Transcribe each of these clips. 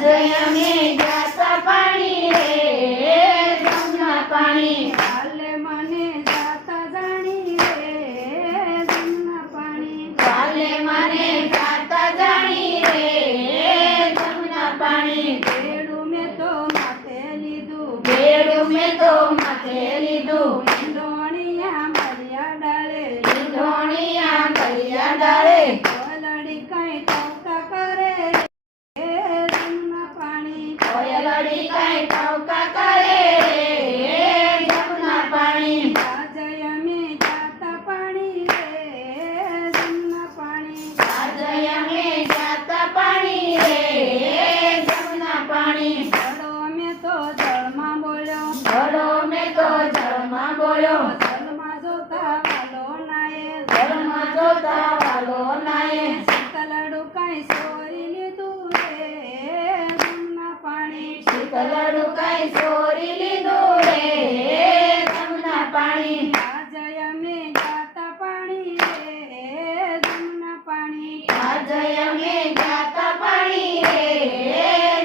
આજે અમે જાતા પાણી રે જમના પાણી કાલે મને જાતા જાણી રે જમના પાણી કાલે મને જાતા જાણી રે જમના પાણી બેડું મેં તો માથે લીધું બેડું મેં તો માથે લીધું ઢોણિયા મરિયા ડાળે ઢોણિયા કરિયા ડાળે કોયલડી કઈ ટોકા કરે રે જમના પાણી કોયલડી કઈ ટોકા કરે રે જમના પાણી આજે અમે જાતા પાણી રે જમના પાણી આજે અમે જાતા પાણી રે જમના પાણી ઘડો મેં તો જળમાં બોલ્યો ઘડો મેં તો જળમાં બોલ્યો જળમાં જોતા વાલો નાયે જળમાં જોતા વાલો નાયે શીતલડું કઈ સોરી લીધું રે જમના પાણી શીતલડું કઈ ચોરી લીધું રે જમના પાણી આજે અમે જાતા પાણી રે જમના પાણી આજે અમે જાતા પાણી રે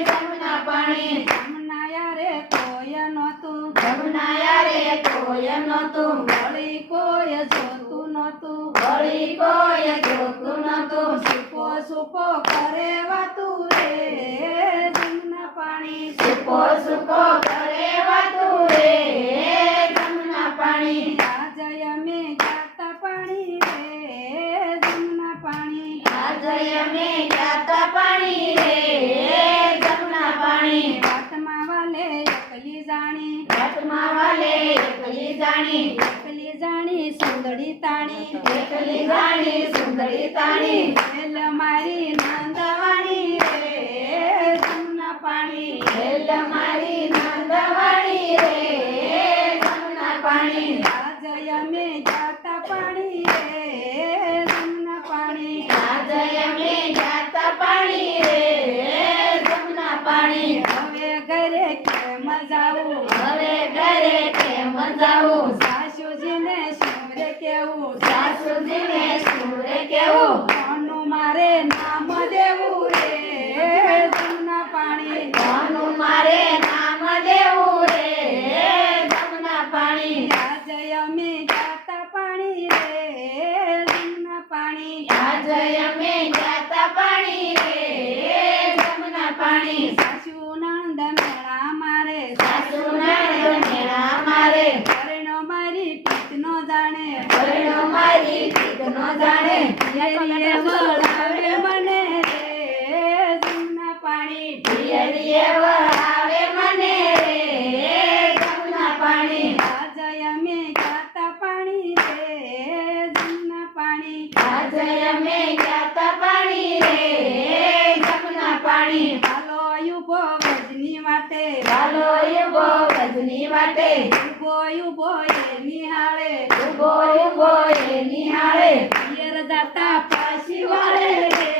જમના પાણી જમના યારે કોઈ નહોતું જમના યારે કોઈ નહોતું વળી કોઈ જોતું નહોતું વળી કોઈ જોતું નહોતું સુકો સુકો કરે વાતું રે જમના પાણી સુકો સુકો કરે વાતું રે જમના પાણી આજે અમે જાતા પાણી રે જમના પાણી આજે અમે જાતા પાણી રે જમના પાણી વાતમાં વાલે એકલી જાણી ઘાટમાં વાલે એકલી જાણી સુંદરી તાણી એકલી જાણી સુંદરી તાણી વેલ મારી નંદવાણી રે જમના પાણી વેલ મારી નંદવાણી રે જમના પાણી આજે અમે જાતા પાણી રે જમના પાણી આજે અમે જાતા પાણી રે જમના પાણી હવે ઘરે કેમ જાવું હવે ઘરે કેમ જાવું સાસુજીને શું રે કેવું સાસુજીને શું રે કેવું કોનું મારે નામ દેવું રે જમના પાણી કોનું મારે નામ દેવું રે જમના પાણી આજે અમે જાતા પાણી રે જમના પાણી આજે અમે જાતા પાણી રે જમના પાણી સાસુ નંદ મેળા મારે સાસુ નણંદ મેળા મારે પરણો મારી પીત નો જાણે પરણો મારી પીત નો જાણે પિયરીએ વળાવે મને રે જમના પાણી પિયરીએ વળાવે મને રે જમના પાણી આજે અમે જાતા પાણી રે જમના પાણી આજે અમે જાતા પાણી રે જમના પાણી હાલો યુબો ગજની વાટે વાલો ઉભો ગજની વાટે યુબો યુબો એ નિહાળે ઉભો ઉભો એ નિહાળે પિયર જાતા પાછી વાળે રે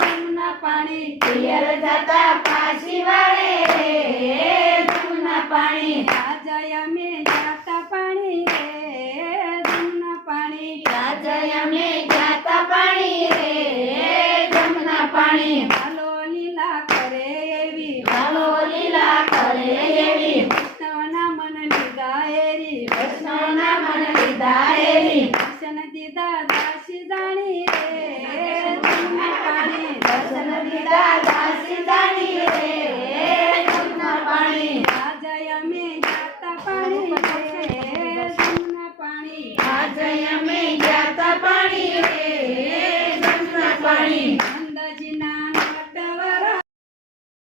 જમના પાણી પિયર જતા પાછી વાળે રે જમના પાણી આજે અમે જાતા પાણી રે જમના પાણી આજે અમે જાતા પાણી રે જમના પાણી હાલો લીલા કરે એવી વાલો લીલા કરે એવી કૃષ્ણના મન લીધા એરી કૃષ્ણના મન લીધા એવી દર્શન દીધા દાસી જાણી રે જમના પાણી દર્શન દીધા દાસી જાણી રે જમના પાણી આજે અમે જાતા પાણી રે જમના પાણી આજે અમે જાતા પાણી રે